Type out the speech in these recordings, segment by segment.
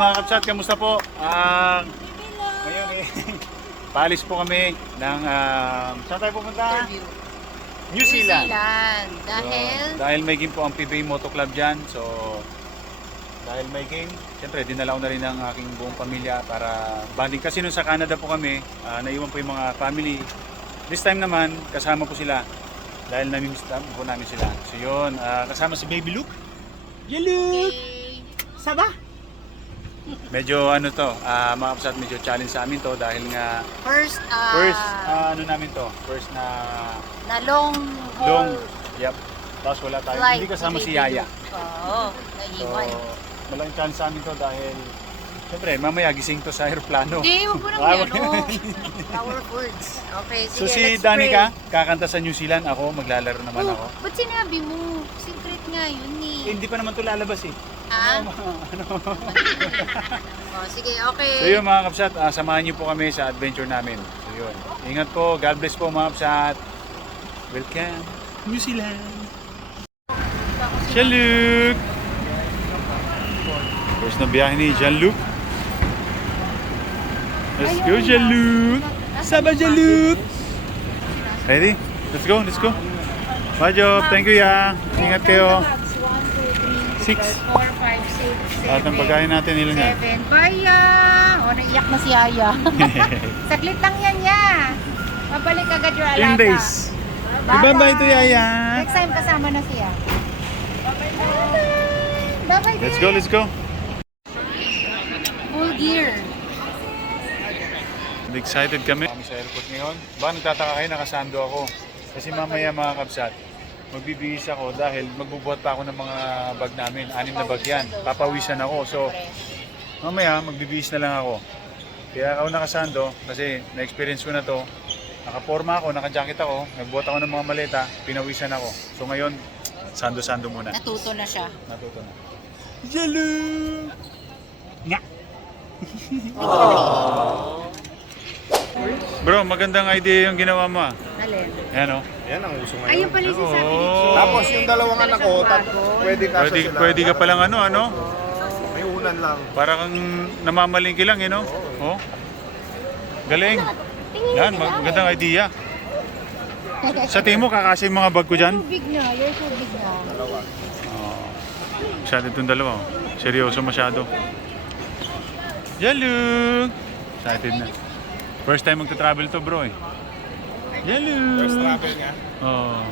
mga kapsat, kamusta po? Ngayon eh, paalis po kami ng, saan tayo pupunta? New Zealand. Dahil may game po ang PBA Moto Club dyan. So, dahil may game, siyempre dinala ko na rin ang aking buong pamilya para banding. Kasi nung sa Canada po kami, naiwan po yung mga family. This time naman, kasama po sila. Dahil namimiss po namin sila. So yun, kasama si Baby Luke. Yeah, Luke! Saba? Medyo ano to, mga kapsat, medyo challenge sa amin to dahil nga First ano namin to, first na long, yep. Tapos wala tayo, flight, hindi kasama si Yaya. Oo, So, naiwan. malaking chance sa amin to dahil siyempre, mamaya gising to sa aeroplano. Hindi, huwag mo nang ano. Power words. Okay, sige, So si let's Danica, pray. kakanta sa New Zealand, ako maglalaro naman ako. Ba't sinabi mo? Secret nga yun eh. Hindi pa naman to lalabas eh. Ano? Oh, sige, okay. So yun mga kapsat, samahan niyo po kami sa adventure namin. So yun, ingat po, God bless po mga kapsat. Welcome, New Zealand. Jean-Luc! First na biyahe ni Jean-Luc. Let's go Jean-Luc! Saba Jean-Luc! Ready? Let's go, let's go. Bye Job, thank you ya. Ingat kayo. 6. 4, 5, 6, 7, Lahat ng pagkain natin ilan yan? 7. Baya! O, naiyak na si Aya. Saglit lang yan ya. Mabalik agad yung alaga. 10 days. Bye-bye to Yaya. Next time kasama na siya. Bye-bye. Let's go, let's go. Full gear. Excited kami. Kami sa airport ngayon. Ba, nagtataka kayo, nakasando ako. Kasi mamaya mga kapsat, magbibihis ako dahil magbubuhat pa ako ng mga bag namin. 6 na bag yan. Papawisan ako. So, mamaya magbibihis na lang ako. Kaya ako nakasando kasi na-experience ko na to. Nakaporma ako, naka-jacket ako, nagbuhat ako ng mga maleta, pinawisan ako. So ngayon, sando-sando muna. Natuto na siya. Natuto na. Jalo! Nga! Bro, magandang idea yung ginawa mo ah. Alin? Ayan o. Yan ang uso ngayon. Ayun pala yung sasabi ni Oo. Chief. Tapos yung dalawang anak ko, pwede kasya Pwede, sila. pwede ka palang ano. May ulan lang. Para kang namamalingki lang, no? Oh. Galing. Yan, magandang idea. Sa tingin mo, kakasya yung mga bag ko dyan? Too big na. You're too big na. Oh. Masyado itong dalawa. Oh. Seryoso masyado. Yalo! Excited na. First time magta-travel to bro eh. Yalo! First travel niya. Oh.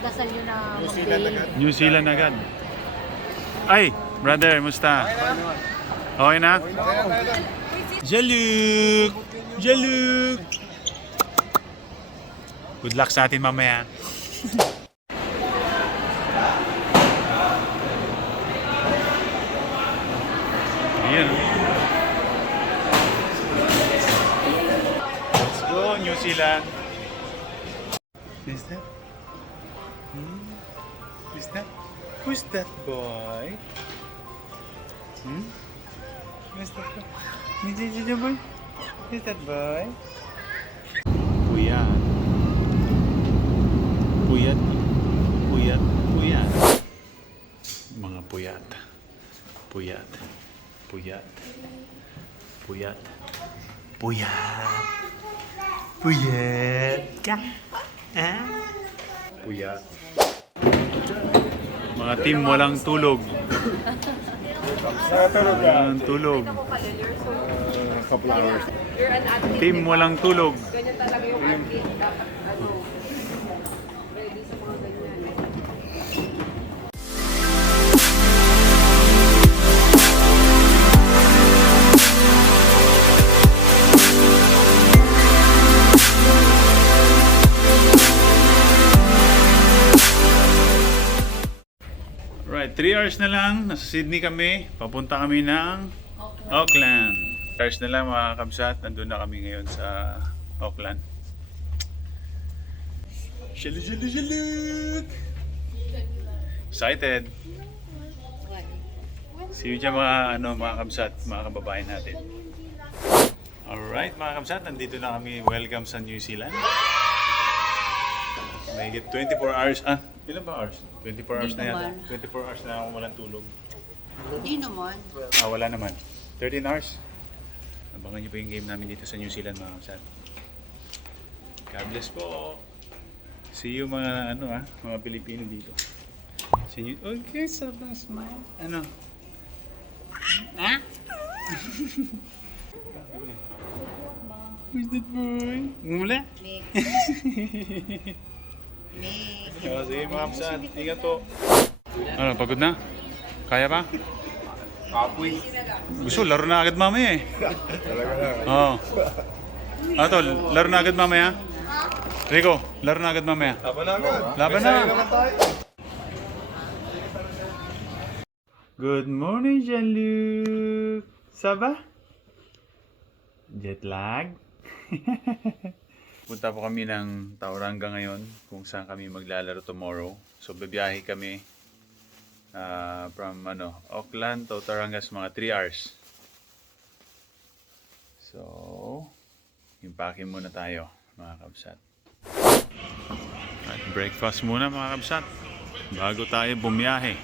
Dasal nyo na New Zealand agad. New Zealand agad. Ay, brother, musta? Okay na? Jaluk! Jaluk! Good luck sa atin mamaya. Ayan. Let's go, New Zealand. Is that? Is that? Who's that boy? Who's that boy? Boy? Who's that boy? Puyat. Puyat. Puyat. Puyat. Mga puyat. Puyat. Puyat. Puyat. Puyat. Puyat. Ka? Ah? Puyat. Mga team walang tulog. Walang tulog. Couple hours. Team walang tulog. Ganyan talaga yung athlete. Dapat ready sa mga ganyan. Right, 3 hours na lang. Nasa Sydney kami. Papunta kami ng Auckland. 3 hours na lang mga kabsat. Nandun na kami ngayon sa Auckland. Shaluk! Excited! See you dyan mga kabsat, mga kababayan natin. Alright mga kabsat, nandito na kami. Welcome sa New Zealand. May 24 hours. Ilan ba hours? 24 hours na yata. 24 hours na ako walang tulog. Hindi naman. Wala naman. 13 hours. Abangan nyo po yung game namin dito sa New Zealand mga kapsat. God bless po. See you mga mga Pilipino dito. See you. Okay, sabang smile. Ano? Ha? Who's that boy? Mula? Sige mga kapsat. Ingat po. Ano, pagod na? Kaya pa? Kapoy. Gusto, laro na agad mamaya eh. Talaga na. Oo. Tol, laro na agad mamaya. Rico, laro na agad mamaya. Laban na agad. Laban May na. sarili naman tayo. Good morning, Jean-Luc. Ça va? Jet lag? Punta po kami ng Tauranga ngayon kung saan kami maglalaro tomorrow. So, bibiyahe kami from Auckland to Tauranga mga 3 hours. So, impake muna tayo mga kabsat. At breakfast muna mga kabsat bago tayo bumiyahe.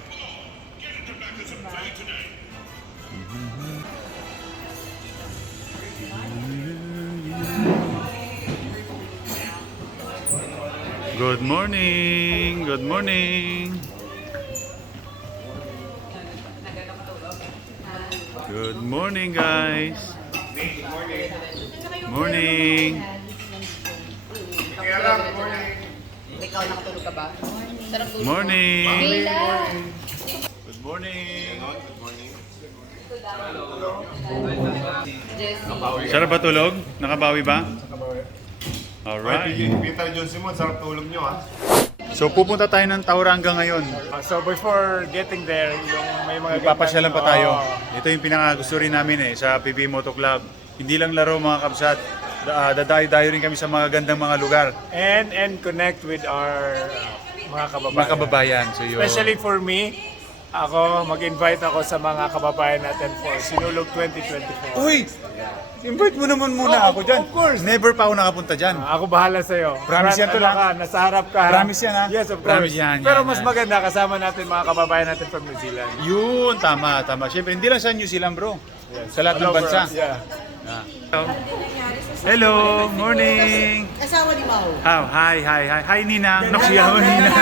Good morning! Good morning! Good morning, guys! Morning! Ikaw nakatulog ka ba? Sarap tulog. Morning! Good morning! Sarap ba tulog? Nakabawi ba? Alright. Peter John Simon, sarap tulog nyo ha. So pupunta tayo ng Tauranga ngayon. So before getting there, yung may mga Magpapasyalan pa tayo. Ito yung pinakagusto rin namin sa PB Moto Club. Hindi lang laro mga kabsat. Dadayo-dayo rin kami sa mga gandang mga lugar. and connect with our mga kababayan. Mga kababayan. So yun. Especially for me, ako mag-invite ako sa mga kababayan natin for Sinulog 2024. Uy! Invite mo naman muna ako dyan. Of course. Never pa ako nakapunta dyan. Ako bahala sa iyo. Promise yan to, ha? Nasa harap ka. Promise yan, ha? Yes, of Promise course. yan, Pero yan, mas yan. maganda kasama natin mga kababayan natin from New Zealand. Yun, tama. Siyempre, hindi lang sa New Zealand bro. Sa lahat ng All over bansa. us, yeah. Hello, morning. Asawa ni Mau. Hi. Hi, Ninang. Naksiyaw, Ninang.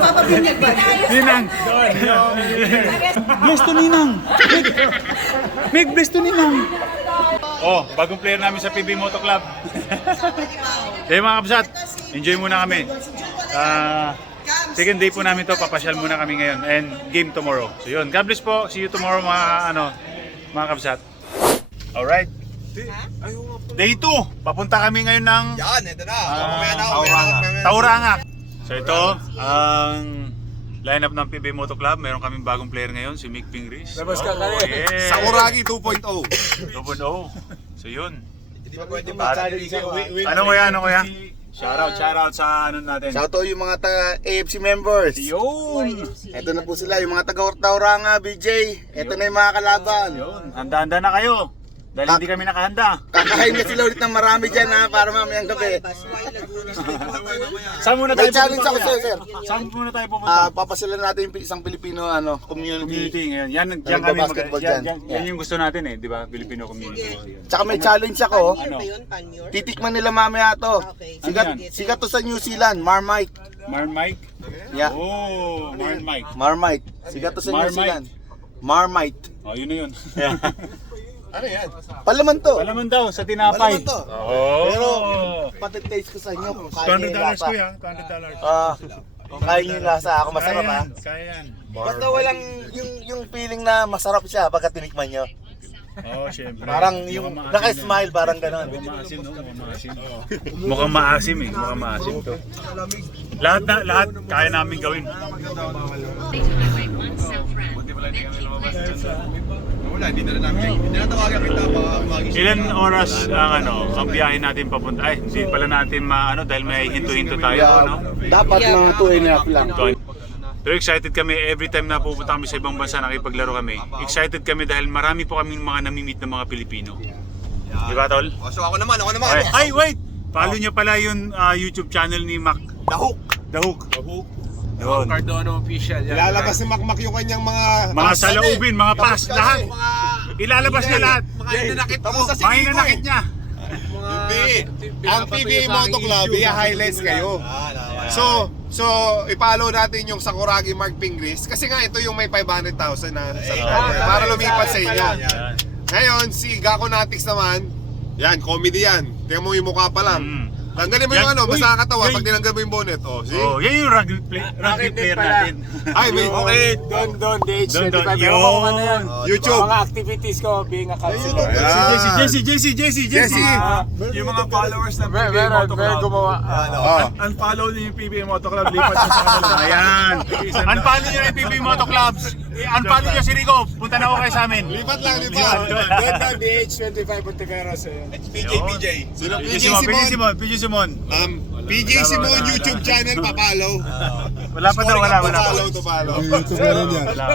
Papabinyag ba? Ninang. Bless to Ninang. Make bless to Ninang. Oh, bagong player namin sa PB Moto Club. Kaya mga kabsat, enjoy muna kami. Second day po namin to, papasyal muna kami ngayon and game tomorrow. So yun, God bless po. See you tomorrow mga kabsat. Alright. Day 2, papunta kami ngayon ng Yan, ito na. Tauranga. So ito, ang lineup ng PB Moto Club. Meron kaming bagong player ngayon, si Mick Pingris. Labas ka kami. Yes. Sakuragi 2.0. 2.0. So yun. Hindi pa pwede magsaliligaw ha. Ano kuya? Shoutout sa natin. Shoutout yung mga AFC members. Yun. Ito na po sila, yung mga taga-Tauranga, BJ. Ito na yung mga kalaban. Yun. Handa-handa na kayo. Dahil hindi kami nakahanda. Kakain na sila ulit ng marami dyan ha, para mamayang gabi. Saan muna May tayo challenge ako pupunta? sa'yo, sir. Saan muna tayo pupunta? Papasila natin yung isang Pilipino community. Community ngayon. Yan Nagbabasketball dyan. yan yung gusto natin di ba? Filipino community. Tsaka may challenge ako. Ano? Titikman nila mamaya to. Ano Sikat to sa New Zealand, Marmite. Marmite? Yeah, Oh, Marmite. Marmite. Sikat to sa New Marmite. Zealand. Marmite. Oh, yun na yun. Ano yan? Palaman to. Palaman daw sa tinapay. Palaman to. Oh. Pero pati-taste ko sa inyo kung kaya niyo yung $200 lasa. kuya, $200. Kung kaya niyo yung lasa, ako masarap ha. Kaya yan. Basta walang yung feeling na masarap siya pagka tinikman nyo. Oh, syempre. Parang yung Mukhang maasim naka-smile, parang gano'n. Mukhang maasim, no? Mukhang maasim. Mukhang maasim eh. Mukhang maasim to. Lahat kaya namin gawin. Buti pala hindi kami lumabas. Wala, hindi na namin. Hindi na tawagan kita pa maging. Ilan oras ang biyahe natin papunta? Ay, hindi pala natin dahil may hinto-hinto tayo, no? Dapat mga 2.5 lang. Pero excited kami every time na pupunta kami sa ibang bansa, nakipaglaro kami. Excited kami dahil marami po kami mga namimit ng mga Pilipino. Di ba, Tol? Oh, so ako naman. Okay. Ay, wait! Follow niyo pala yung YouTube channel ni Mac. Dahok. The Hook. Yun. Cardona official. Yan. Ilalabas ni Makmak yung kanyang Mga saloobin, mga pass, lahat. Ilalabas niya lahat. Mga inanakit ko. Mga hinanakit niya. Hindi. Ang PBA Moto Club, i-highlights kayo. So, ipalo natin yung Sakuragi Mark Pingris kasi nga ito yung may 500,000 na subscriber para lumipat sa inyo. Ngayon, si Gako Natix naman, yan, comedy yan. Tingnan mo yung mukha pa lang. Tanggalin mo yung Yan. ano, basta Uy, nakakatawa yan. pag tinanggal mo yung bonnet. Oh, see? Oh, yan yung rugby player natin. Ay, may Don DH25. Don, Ewan ko kung ano yan. YouTube. Mga activities ko being a counselor. Jesse. Yung mga followers ng PBA Meron, Moto meron Club. gumawa. Unfollow niyo yung PBA Moto Club, lipat niyo sa kanila. Ayan. Unfollow nyo na yung PB Moto Clubs. Unfollow nyo si Rico. Punta na ako kayo sa amin. Lipat lang, Don lipat. DH25 Ponteveros. PJ. Sino? PG Simon. PJ Simon YouTube channel, papalo. Wala pa daw, wala. To follow. Wala.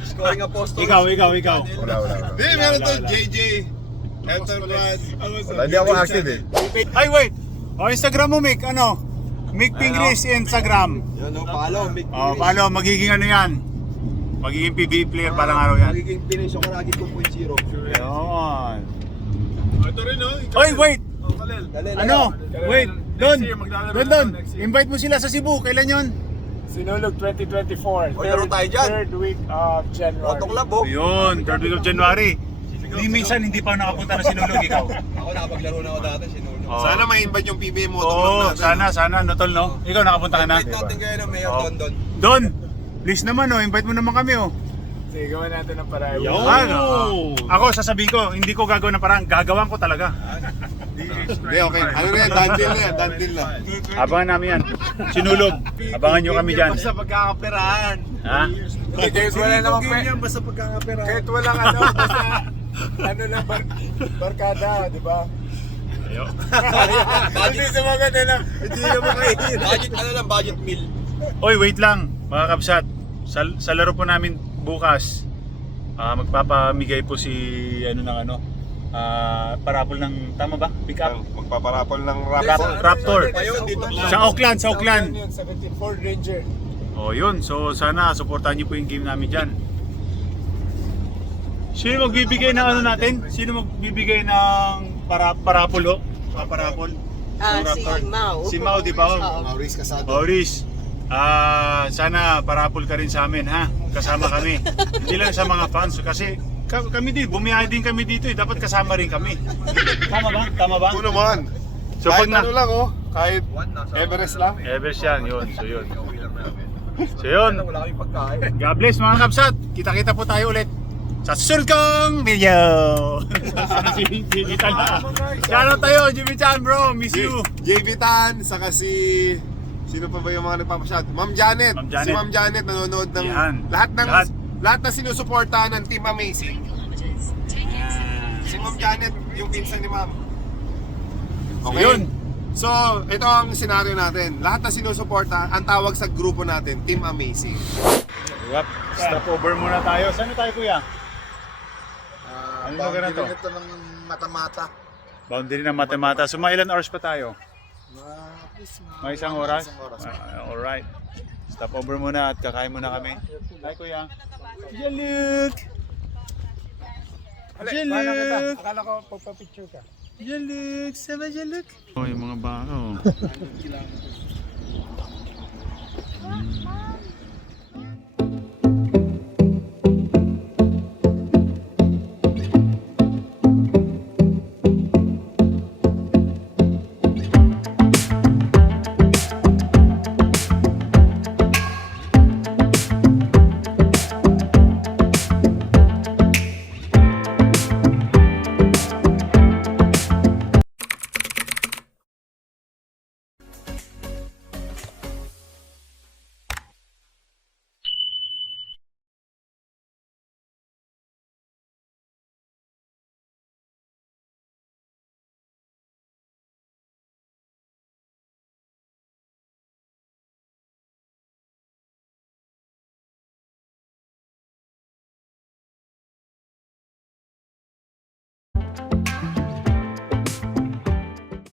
Scoring apostle. Ikaw. Hindi, meron to, JJ. Enterprise. Hindi ako active eh. Ay, wait. O, Instagram mo, Mick. Ano? Mick Pingris Instagram. Yan o, follow. Follow. Magiging ano yan? Magiging PBA player palang araw yan. Magiging Pinoy Sakuragi 2.0. Yun. Ito rin, no? Oy, wait. Kalel. Ano? Wait. Don. Next year, maglalaro na Don. next year. Invite mo sila sa Cebu. Kailan yun? Sinulog 2024. Oy, laro tayo dyan. Third week of January. Moto Club oh. Yun. 3rd week of January. Minsan hindi pa nakapunta na Sinulog ikaw. Ako nakapaglaro na ako dati, sinulo. Oh. Sana ma-invite yung PBA Moto Club Oo, natin. sana. Notol, no? Ikaw nakapunta ka na? Invite natin kayo ng Mayor Oh. London. Don. Please naman, oh. Invite mo naman kami, oh. Sige, gawin natin ng paraan. Ano? Ako, sasabihin ko, hindi ko gagawin ng parang, gagawan ko talaga. Hindi, okay. Ano na yan? Dandil na yan. Dandil na. Abangan namin yan. Sinulog. Abangan nyo kami dyan. Basta pagkakaperahan. Ha? Kahit wala namang Yan basta pagkakaperahan. kahit walang ano, basta ano lang barkada, di ba? Hindi sa mga nila. Hindi naman kayo. Budget ano lang, budget meal. Oy, wait lang, mga kabsat. Sa laro po namin bukas, magpapamigay po si, parapol ng, tama ba? Pick up? Magpaparapol ng Raptor. Ayun, dito. Sa Auckland. Yun, 17 Ford Ranger. Oh, yun. So, sana supportahan niyo po yung game namin dyan. Sino magbibigay ng ano natin? Sino magbibigay ng parapol, oh? Parapol? Si Mau. Si Mau, di ba? Maurice Casado. Maurice, sana parapol ka rin sa amin, ha? Kasama kami. Hindi lang sa mga fans kasi kami din, bumiyahe din kami dito eh. Dapat kasama rin kami. Tama ba? Tama ba? Oo naman. So Kahit pag na ano lang, oh. Kahit Everest lang. Everest yan, yun. So yun. Wala kaming pagkain. God bless mga kapsat. Kita-kita po tayo ulit sa susunod kong video. Sana si Jimmy Chan na. Shoutout tayo, Jimmy Chan bro. Miss you. JB Tan, saka si... Sino pa ba yung mga nagpapasyat? Ma'am Janet. Ma'am Janet. Si Ma'am Janet nanonood ng Yan. lahat na sinusuportahan ng Team Amazing. Si Ma'am Janet, yung pinsan ni Ma'am. Okay. Yun. So, ito ang senaryo natin. Lahat na sinusuporta, ang tawag sa grupo natin, Team Amazing. Yep. Stop over muna tayo. Saan tayo kuya? Ano lugar na to? Ito ng mata-mata. Boundary ng Mata-Mata. So mga ilan hours pa tayo? May isang oras? Alright. Stop over muna at kakain muna kami. Hi kuya. Jaluk! Jaluk! Akala ko pagpa-picture ka. Jaluk! Sama Jaluk! Oh, yung mga baka oh.